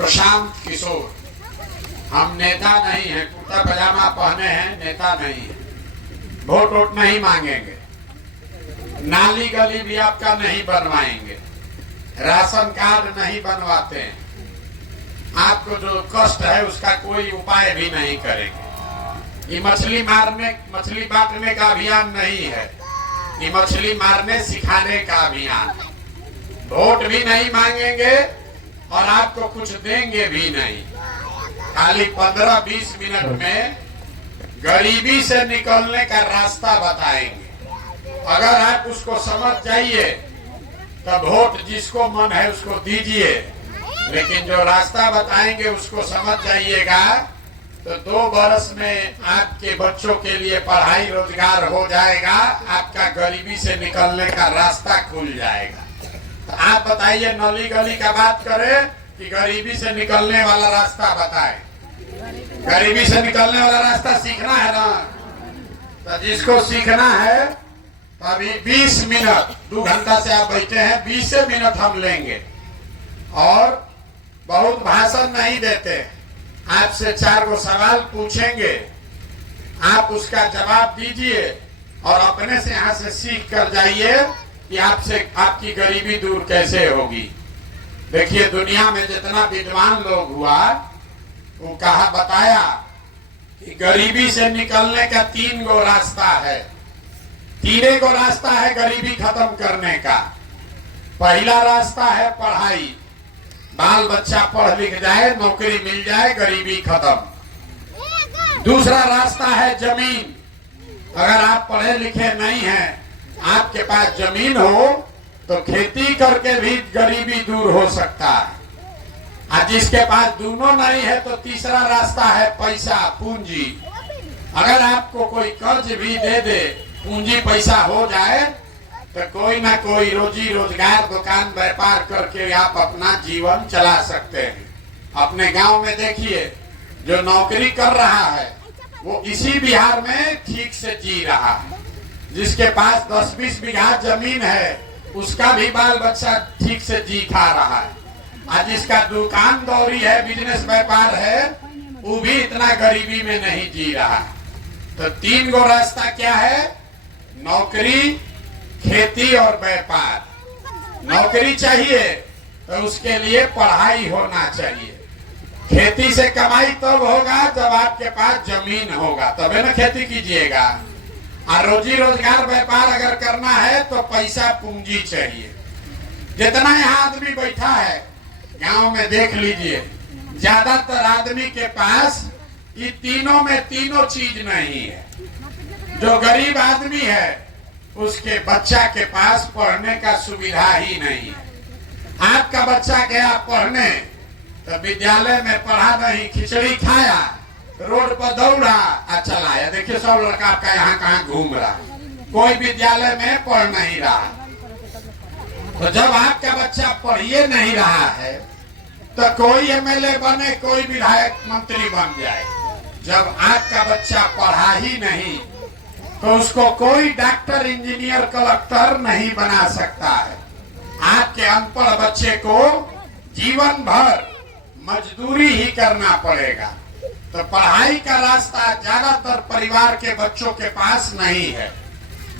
प्रशांत किशोर, हम नेता नहीं हैं, कुर्ता पजामा पहने हैं, नेता नहीं है। वोट वोट नहीं मांगेंगे, नाली गली भी आपका नहीं बनवाएंगे, राशन कार्ड नहीं बनवाते हैं, आपको जो कष्ट है उसका कोई उपाय भी नहीं करेंगे। ये मछली बांटने का अभियान नहीं है, ये मछली मारने सिखाने का अभियान है। वोट भी नहीं मांगेंगे और आपको कुछ देंगे भी नहीं। खाली 15-20 मिनट में गरीबी से निकलने का रास्ता बताएंगे। अगर आप उसको समझ जाइए तो वोट जिसको मन है उसको दीजिए, लेकिन जो रास्ता बताएंगे उसको समझ जाइएगा तो 2 वर्ष में आपके बच्चों के लिए पढ़ाई रोजगार हो जाएगा, आपका गरीबी से निकलने का रास्ता खुल जाएगा। तो आप बताइए, नली गली का बात करें कि गरीबी से निकलने वाला रास्ता बताएं। गरीबी से निकलने वाला रास्ता सीखना है ना, तो जिसको सीखना है तो अभी 20 मिनट, 2 घंटा से आप बैठे हैं, 20 मिनट हम लेंगे और बहुत भाषण नहीं देते। आपसे 4 गो सवाल पूछेंगे, आप उसका जवाब दीजिए और अपने से यहाँ से सीख कर जाइए कि आपकी गरीबी दूर कैसे होगी। देखिए, दुनिया में जितना विद्वान लोग हुआ वो बताया कि गरीबी से निकलने का 3 गो रास्ता है। 3 गो रास्ता है गरीबी खत्म करने का। पहला रास्ता है पढ़ाई, बाल बच्चा पढ़ लिख जाए, नौकरी मिल जाए, गरीबी खत्म। दूसरा रास्ता है जमीन। अगर आप पढ़े लिखे नहीं हैं, आपके पास जमीन हो तो खेती करके भी गरीबी दूर हो सकता है। और जिसके पास दोनों नहीं है तो तीसरा रास्ता है पैसा, पूंजी। अगर आपको कोई कर्ज भी दे दे, पूंजी पैसा हो जाए तो कोई ना कोई रोजी रोजगार, दुकान व्यापार करके आप अपना जीवन चला सकते हैं। अपने गांव में देखिए, जो नौकरी कर रहा है वो इसी बिहार में ठीक से जी रहा है। जिसके पास 10-20 बीघा जमीन है उसका भी बाल बच्चा ठीक से जी खा रहा है। आज जिसका दुकान दौरी है, बिजनेस व्यापार है, वो भी इतना गरीबी में नहीं जी रहा है। तो 3 गो रास्ता क्या है? नौकरी, खेती और व्यापार। नौकरी चाहिए तो उसके लिए पढ़ाई होना चाहिए। खेती से कमाई तब होगा जब आपके पास जमीन होगा, तबे ना खेती कीजिएगा। और रोजी रोजगार व्यापार अगर करना है तो पैसा, पूंजी चाहिए। जितना यहाँ आदमी बैठा है गांव में देख लीजिए, ज्यादातर आदमी के पास ये तीनों में तीनों चीज नहीं है। जो गरीब आदमी है उसके बच्चा के पास पढ़ने का सुविधा ही नहीं है। आपका बच्चा गया पढ़ने तो विद्यालय में पढ़ा नहीं, खिचड़ी खाया, रोड पर दौड़ा और चला आया। देखिए, सब लड़का आपका यहाँ कहाँ घूम रहा, कोई विद्यालय में पढ़ नहीं रहा। तो जब आपका बच्चा पढ़िए नहीं रहा है तो कोई एमएलए बने, कोई विधायक मंत्री बन जाए। जब आपका बच्चा पढ़ा ही नहीं तो उसको कोई डॉक्टर, इंजीनियर, कलेक्टर नहीं बना सकता है। आपके अनपढ़ बच्चे को जीवन भर मजदूरी ही करना पड़ेगा। तो पढ़ाई का रास्ता ज्यादातर परिवार के बच्चों के पास नहीं है।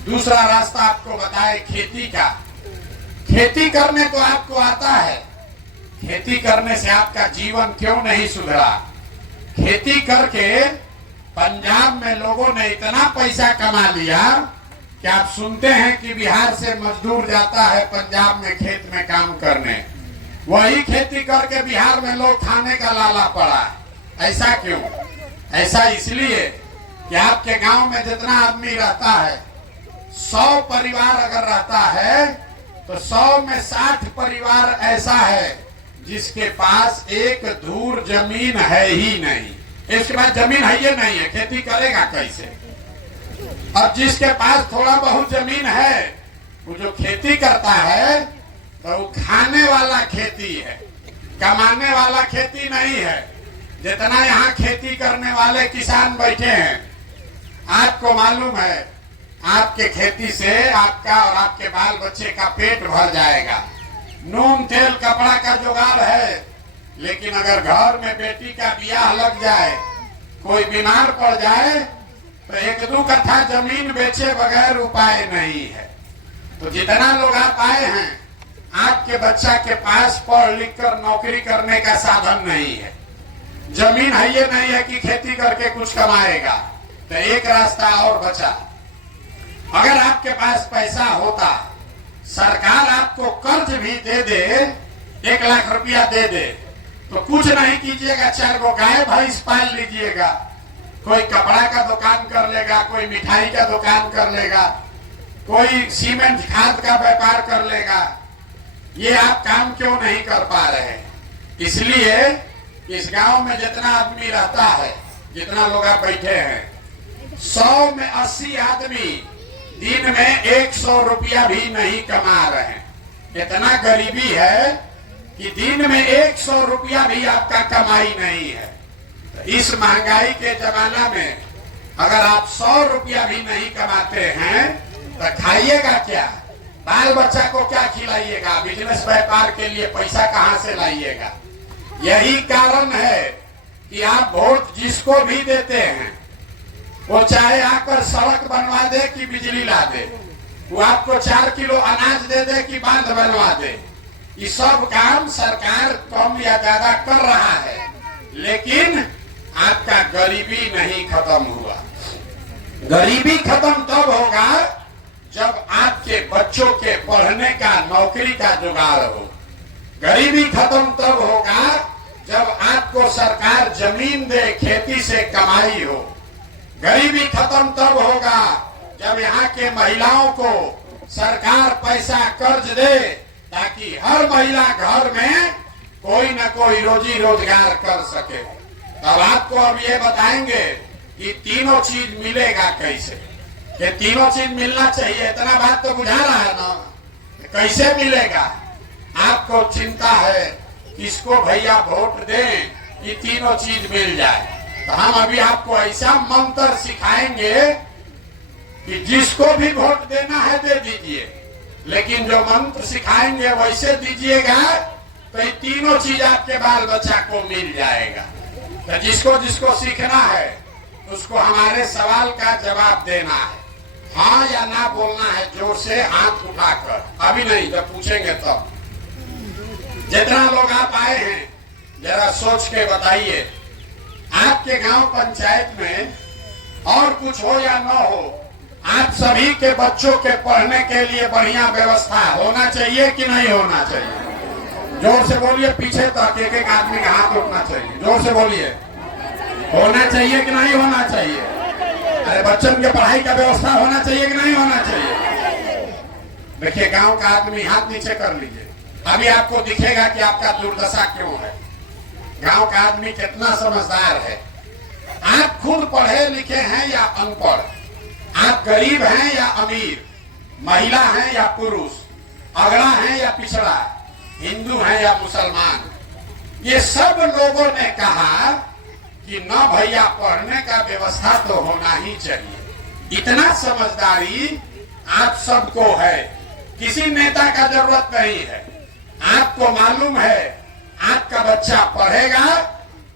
दूसरा रास्ता आपको बताए खेती का। खेती करने तो आपको आता है, खेती करने से आपका जीवन क्यों नहीं सुधरा? खेती करके पंजाब में लोगों ने इतना पैसा कमा लिया कि आप सुनते हैं कि बिहार से मजदूर जाता है पंजाब में खेत में काम करने। वही खेती करके बिहार में लोग खाने का लाला पड़ा है। ऐसा क्यों? ऐसा इसलिए कि आपके गांव में जितना आदमी रहता है, 100 परिवार अगर रहता है तो 100 में 60 परिवार ऐसा है जिसके पास एक धूर जमीन है ही नहीं। इसके पास जमीन है ही नहीं है, खेती करेगा कैसे? और जिसके पास थोड़ा बहुत जमीन है, वो जो खेती करता है तो वो खाने वाला खेती है, कमाने वाला खेती नहीं है। जितना यहाँ खेती करने वाले किसान बैठे हैं, आपको मालूम है आपके खेती से आपका और आपके बाल बच्चे का पेट भर जाएगा। नून तेल कपड़ा का जुगाड़ है, लेकिन अगर घर में बेटी का ब्याह लग जाए, कोई बीमार पड़ जाए, तो 1-2 कट्ठा जमीन बेचे बगैर उपाय नहीं है। तो जितना लोग आप आए हैं, आपके बच्चा के पास पढ़ लिख कर नौकरी करने का साधन नहीं है, जमीन है ये नहीं है कि खेती करके कुछ कमाएगा, तो एक रास्ता और बचा। अगर आपके पास पैसा होता, सरकार आपको कर्ज भी दे दे, 1 लाख रुपया दे दे, तो कुछ नहीं कीजिएगा, 4 गो गाय भैंस पाल लीजिएगा, कोई कपड़ा का दुकान कर लेगा, कोई मिठाई का दुकान कर लेगा, कोई सीमेंट खाद का व्यापार कर लेगा। ये आप काम क्यों नहीं कर पा रहे? इसलिए इस गांव में जितना आदमी रहता है, जितना लोग आप बैठे हैं, 100 में 80 आदमी दिन में 100 रुपया भी नहीं कमा रहे हैं। इतना गरीबी है कि दिन में 100 रुपया भी आपका कमाई नहीं है। तो इस महंगाई के जमाना में अगर आप 100 रुपया भी नहीं कमाते हैं तो खाइएगा क्या? बाल बच्चा को क्या खिलाइएगा? बिजनेस व्यापार के लिए पैसा कहां से लाइएगा? यही कारण है कि आप वोट जिसको भी देते हैं, वो चाहे आकर सड़क बनवा दे कि बिजली ला दे, वो आपको 4 किलो अनाज दे दे कि बांध बनवा दे, ये सब काम सरकार कम या ज्यादा कर रहा है, लेकिन आपका गरीबी नहीं खत्म हुआ। गरीबी खत्म तब होगा जब आपके बच्चों के पढ़ने का, नौकरी का जुगाड़ हो। गरीबी खत्म तब होगा जब आपको सरकार जमीन दे, खेती से कमाई हो। गरीबी खत्म तब होगा जब यहाँ के महिलाओं को सरकार पैसा कर्ज दे, ताकि हर महिला घर में कोई न कोई रोजी रोजगार कर सके। तब आपको अब ये बताएंगे कि तीनों चीज मिलेगा कैसे। ये तीनों चीज मिलना चाहिए, इतना बात तो बुझा रहा है ना? कैसे मिलेगा? आपको चिंता है किसको भैया वोट दें कि तीनों चीज मिल जाए, तो हम अभी आपको ऐसा मंत्र सिखाएंगे कि जिसको भी वोट देना है दे दीजिए, लेकिन जो मंत्र सिखाएंगे वैसे दीजिएगा तो ये तीनों चीज आपके बाल बच्चा को मिल जाएगा। तो जिसको जिसको सीखना है उसको हमारे सवाल का जवाब देना है, हाँ या ना बोलना है, जोर से हाथ उठाकर। अभी नहीं, जब पूछेंगे तब। जितना लोग आप आए हैं जरा सोच के बताइए, आपके गांव पंचायत में और कुछ हो या न हो, आप सभी के बच्चों के पढ़ने के लिए बढ़िया व्यवस्था होना चाहिए कि नहीं होना चाहिए? जोर से बोलिए, पीछे तक एक एक आदमी का हाथ उठना चाहिए, जोर से बोलिए। होना चाहिए कि नहीं होना चाहिए? अरे बच्चों के पढ़ाई का व्यवस्था होना चाहिए कि नहीं होना चाहिए? देखिए, गांव का आदमी हाथ नीचे कर लीजिए, अभी आपको दिखेगा कि आपका दुर्दशा क्यों है। गांव का आदमी कितना समझदार है। आप खुद पढ़े लिखे हैं या अनपढ़, आप गरीब हैं या अमीर, महिला हैं या पुरुष, अगड़ा है या पिछड़ा, हिंदू है या मुसलमान, ये सब लोगों ने कहा कि न भैया पढ़ने का व्यवस्था तो होना ही चाहिए। इतना समझदारी आप सबको है, किसी नेता का जरूरत नहीं है। आपको मालूम है आपका बच्चा पढ़ेगा,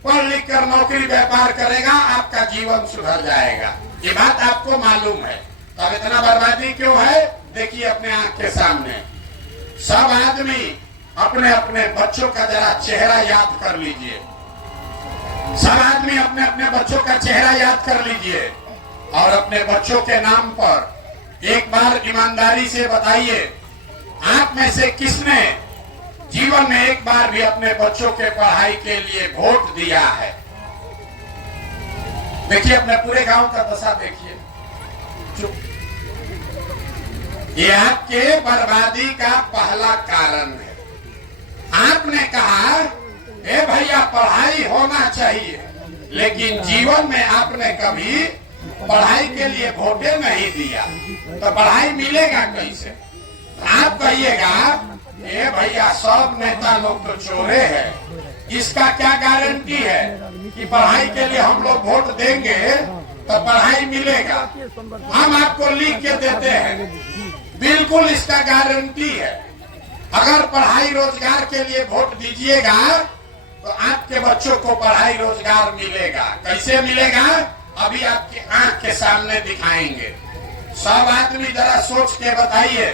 पढ़ लिख कर नौकरी व्यापार करेगा, आपका जीवन सुधर जाएगा, ये बात आपको मालूम है। तब इतना बर्बादी क्यों है? देखिए अपने आंख के सामने। सब आदमी अपने अपने बच्चों का जरा चेहरा याद कर लीजिए, सब आदमी अपने अपने बच्चों का चेहरा याद कर लीजिए और अपने बच्चों के नाम पर एक बार ईमानदारी से बताइए, आप में से किसने जीवन में एक बार भी अपने बच्चों के पढ़ाई के लिए वोट दिया है? देखिए अपने पूरे गांव का दशा देखिए। चुप। ये आपके बर्बादी का पहला कारण है। आपने कहा ए भैया पढ़ाई होना चाहिए, लेकिन जीवन में आपने कभी पढ़ाई के लिए वोटे नहीं दिया, तो पढ़ाई मिलेगा कैसे? आप कहिएगा ए भैया सब नेता लोग तो चोरे हैं, इसका क्या गारंटी है कि पढ़ाई के लिए हम लोग वोट देंगे तो पढ़ाई मिलेगा? हम आपको लिख के देते हैं, बिल्कुल इसका गारंटी है। अगर पढ़ाई रोजगार के लिए वोट दीजिएगा तो आपके बच्चों को पढ़ाई रोजगार मिलेगा। कैसे मिलेगा? अभी आपकी आंख के सामने दिखाएंगे। सब आदमी जरा सोच के बताइए।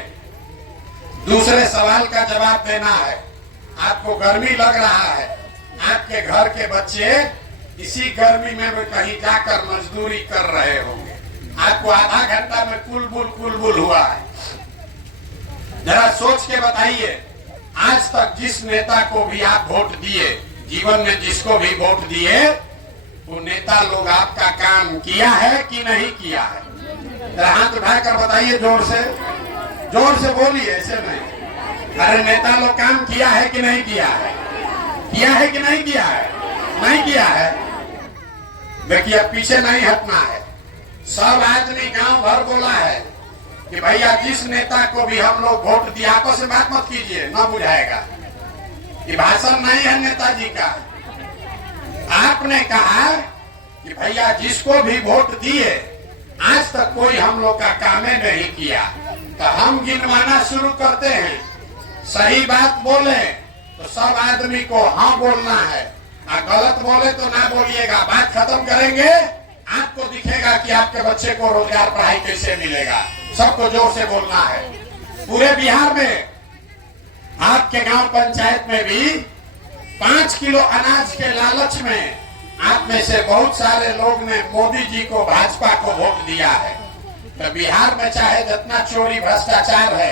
दूसरे सवाल का जवाब देना है। आपको गर्मी लग रहा है, आपके घर के बच्चे इसी गर्मी में भी कहीं जाकर मजदूरी कर रहे होंगे। आपको आधा घंटा में कुलबुल हुआ है। जरा सोच के बताइए, आज तक जिस नेता को भी आप वोट दिए, जीवन में जिसको भी वोट दिए, वो नेता लोग आपका काम किया है कि नहीं किया है? जरा हाथ उठाकर बताइए, जोर से बोलिए, ऐसे नहीं। अरे नेता लोग काम किया है कि नहीं किया है? किया है कि नहीं किया है? नहीं किया है। देखिए, अब पीछे नहीं हटना है। सब आदमी गांव भर बोला है कि भैया जिस नेता को भी हम लोग वोट दिया, आपस में बात मत कीजिए, न बुझाएगा। ये भाषण नहीं है नेताजी का। आपने कहा कि भैया जिसको भी वोट दिए, आज तक कोई हम लोग का काम नहीं किया, तो हम गिनवाना शुरू करते हैं। सही बात बोले तो सब आदमी को हाँ बोलना है, और गलत बोले तो ना बोलिएगा। बात खत्म करेंगे, आपको दिखेगा कि आपके बच्चे को रोजगार पढ़ाई कैसे मिलेगा। सबको जोर से बोलना है। पूरे बिहार में आपके गांव पंचायत में भी 5 किलो अनाज के लालच में आप में से बहुत सारे लोग ने मोदी जी को, भाजपा को वोट दिया है। तो बिहार में चाहे जितना चोरी भ्रष्टाचार है,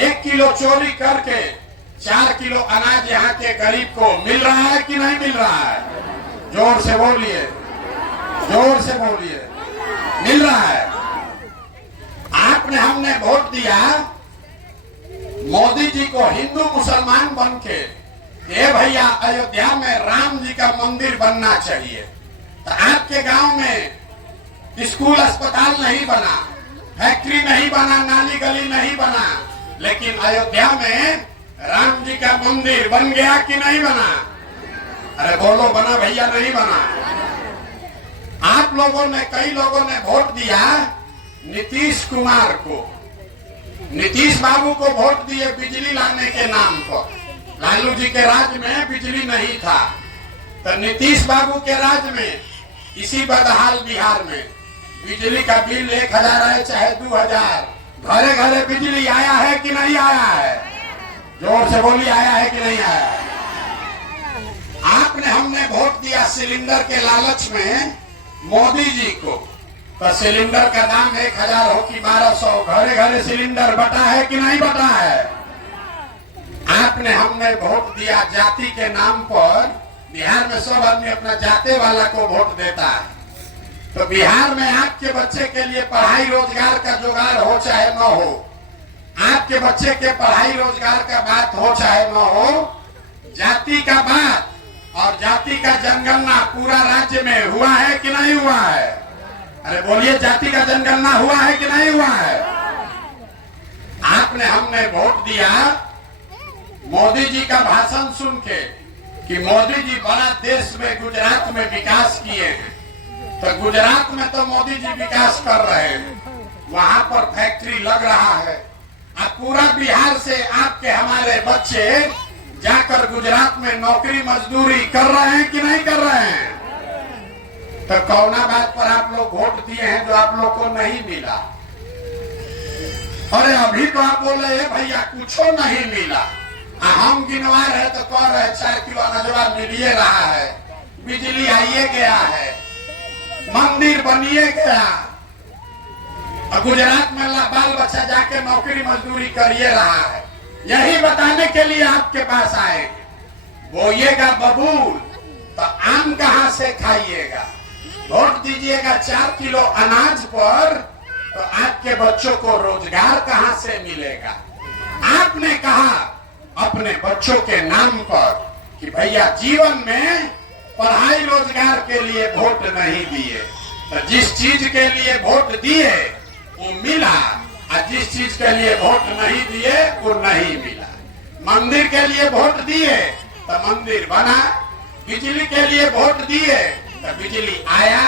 1 किलो चोरी करके 4 किलो अनाज यहाँ के गरीब को मिल रहा है कि नहीं मिल रहा है? जोर से बोलिए, जोर से बोलिए। मिल रहा है। आपने, हमने वोट दिया मोदी जी को हिंदू मुसलमान बन के, ये भैया अयोध्या में राम जी का मंदिर बनना चाहिए। तो आपके गांव में स्कूल अस्पताल नहीं बना, फैक्ट्री नहीं बना, नाली गली नहीं बना, लेकिन अयोध्या में राम जी का मंदिर बन गया कि नहीं बना? अरे बोलो, बना भैया नहीं बना? आप लोगों ने, कई लोगों ने वोट दिया नीतीश कुमार को। नीतीश बाबू को वोट दिए बिजली लाने के नाम पर। लालू जी के राज में बिजली नहीं था, तो नीतीश बाबू के राज में इसी बदहाल बिहार में बिजली का बिल 1000 है चाहे 2000, घरे घरे बिजली आया है कि नहीं आया है? जोर से बोलिए, आया है कि नहीं आया? आपने, हमने वोट दिया सिलेंडर के लालच में मोदी जी को, तो सिलेंडर का दाम 1000 हो कि 1200, घरे घरे सिलेंडर बटा है कि नहीं बटा है? आपने, हमने वोट दिया जाति के नाम पर। बिहार में सब आदमी अपना जाते वाला को वोट देता है। तो बिहार में आपके बच्चे के लिए पढ़ाई रोजगार का जुगाड़ हो चाहे न हो, आपके बच्चे के पढ़ाई रोजगार का बात हो चाहे न हो, जाति का बात और जाति का जनगणना पूरा राज्य में हुआ है कि नहीं हुआ है? अरे बोलिए, जाति का जनगणना हुआ है कि नहीं हुआ है? आपने, हमने वोट दिया मोदी जी का भाषण सुन के कि मोदी जी बड़ा देश में, गुजरात में विकास किए हैं। तो गुजरात में तो मोदी जी विकास कर रहे हैं, वहां पर फैक्ट्री लग रहा है। अब पूरा बिहार से आपके, हमारे बच्चे जाकर गुजरात में नौकरी मजदूरी कर रहे हैं कि नहीं कर रहे हैं? तो कौना बात पर आप लोग वोट दिए हैं जो आप लोग को नहीं मिला? अरे अभी तो आप बोल रहे हैं भैया कुछो नहीं मिला। हम गिनवा रहे तो कह रहे 4 किलो अनाजवा मिलिए रहा है, बिजली आइए गया है, मंदिर बनिए गया, और गुजरात में बाल बच्चा जाके नौकरी मजदूरी करिए रहा है। यही बताने के लिए आपके पास आए। बोइएगा बबूल तो आम कहां से खाइएगा? वोट दीजिएगा 4 किलो अनाज पर, तो आपके बच्चों को रोजगार कहां से मिलेगा? आपने कहा अपने बच्चों के नाम पर कि भैया जीवन में पढ़ाई रोजगार के लिए वोट नहीं दिए, तो जिस चीज के लिए वोट दिए वो मिला, और जिस चीज के लिए वोट नहीं दिए वो नहीं मिला। मंदिर के लिए वोट दिए तो मंदिर बना, बिजली के लिए वोट दिए तो बिजली आया,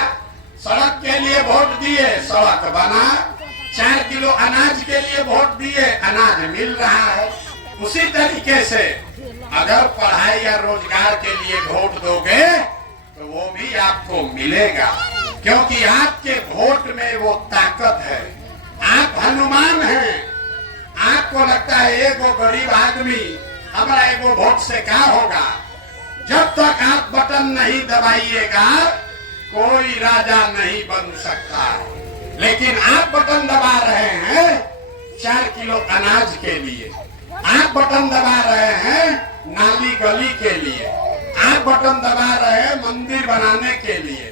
सड़क के लिए वोट दिए सड़क बना, 4 किलो अनाज के लिए वोट दिए अनाज मिल रहा है। उसी तरीके से अगर पढ़ाई या रोजगार के लिए वोट दोगे तो वो भी आपको मिलेगा, क्योंकि आपके वोट में वो ताकत है। आप हनुमान हैं। आपको लगता है एगो गरीब आदमी हमारा एगो वोट से क्या होगा। जब तक आप बटन नहीं दबाइएगा कोई राजा नहीं बन सकता। लेकिन आप बटन दबा रहे हैं 4 किलो अनाज के लिए, आप बटन दबा रहे हैं नाली गली के लिए, आप बटन दबा रहे हैं मंदिर बनाने के लिए।